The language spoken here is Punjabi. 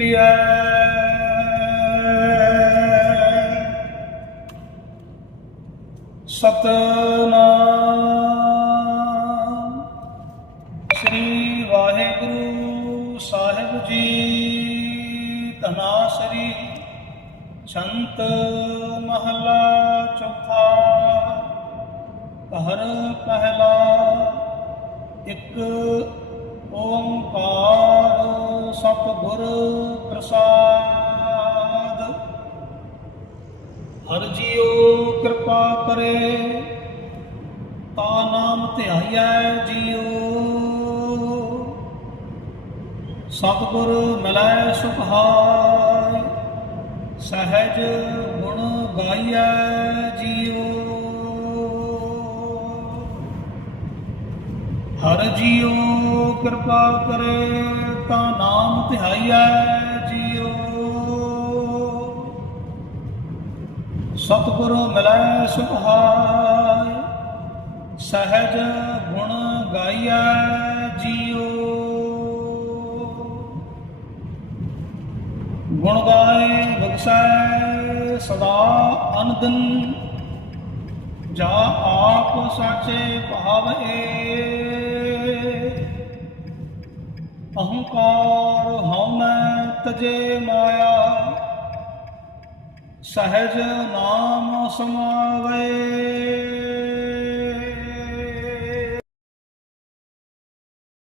ਟੁੱਟਿਆ ਸਤਨਾਮ। ਸ੍ਰੀ ਵਾਹਿਗੁਰੂ ਸਾਹਿਬ ਜੀ ਧਨਾਸਰੀ ਸੰਤ ਮਹਲਾ ਚੌਥਾ। ਘਰ ਪਹਿਲਾ ਇੱਕ ਓੰਕਾਰ ਸਤਿਗੁਰ ਪ੍ਰਸਾਦ। ਹਰ ਜੀਓ ਕਿਰਪਾ ਕਰੇ, ਤਾ ਨਾਮ ਧਿਆਈਐ ਜੀਓ ਸਤਿਗੁਰ ਮਿਲੈ ਸੁਖਾਇ ਸਹਿਜ ਗੁਣ ਗਾਈਐ ਜੀਓ ਹਰ ਜੀਓ ਕਿਰਪਾ ਕਰੇ, ਤਾਂ ਨਾਮ ਧਿਆਈਐ ਸਤਿਗੁਰ ਮਿਲੈ ਸੁਖਾਇ ਸਹਿਜ ਗੁਣ ਗਾਈਐ ਜੀਓ ਗੁਣ ਗਾਏ ਬਖਸ਼ੈ ਸਦਾ ਅਨੰਦਨ, ਜਾ ਆਪ ਸਾਚੇ ਭਾਵਏ। ਅਹੰਕਾਰ ਹਉਮੈ ਤਜੇ ਮਾਇਆ ਸਹਿਜ ਨਾਮ ਸਮਾਵੇ।